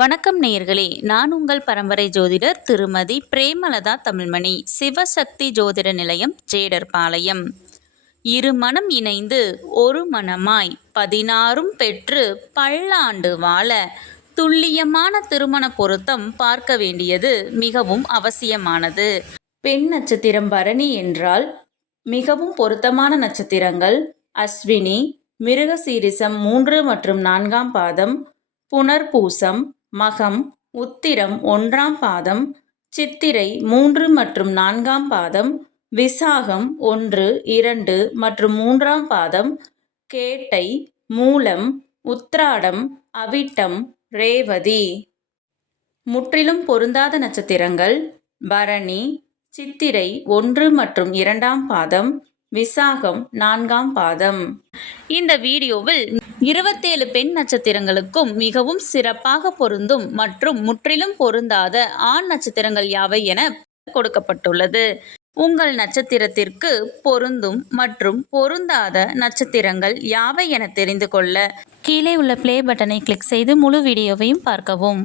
வணக்கம் நேயர்களே, நான் உங்கள் பரம்பரை ஜோதிடர் திருமதி பிரேமலதா தமிழ்மணி, சிவசக்தி ஜோதிட நிலையம், ஜேடர்பாளையம். இரு மனம் இணைந்து ஒரு மனமாய் 16ம் பெற்று பல்லாண்டு வாழ துல்லியமான திருமண பொருத்தம் பார்க்க வேண்டியது மிகவும் அவசியமானது. பெண் நட்சத்திரம் பரணி என்றால் மிகவும் பொருத்தமான நட்சத்திரங்கள் அஸ்வினி, மிருகசீரிசம் 3 மற்றும் 4ஆம் பாதம், புனர்பூசம், மகம், உத்திரம் 1ஆம் பாதம், சித்திரை 3 மற்றும் 4ஆம் பாதம், விசாகம் 1, 2 மற்றும் 3ஆம் பாதம், கேட்டை, மூலம், உத்திராடம், அவிட்டம், ரேவதி. முற்றிலும் பொருந்தாத நட்சத்திரங்கள் பரணி, சித்திரை 1 மற்றும் 2ஆம் பாதம், விசாகம் 4ஆம் பாதம். இந்த வீடியோவில் 27 பெண் நட்சத்திரங்களுக்கும் மிகவும் சிறப்பாக பொருந்தும் மற்றும் முற்றிலும் பொருந்தாத ஆண் நட்சத்திரங்கள் யாவை என கொடுக்கப்பட்டுள்ளது. உங்கள் நட்சத்திரத்திற்கு பொருந்தும் மற்றும் பொருந்தாத நட்சத்திரங்கள் யாவை என தெரிந்து கொள்ள கீழே உள்ள ப்ளே பட்டனை கிளிக் செய்து முழு வீடியோவையும் பார்க்கவும்.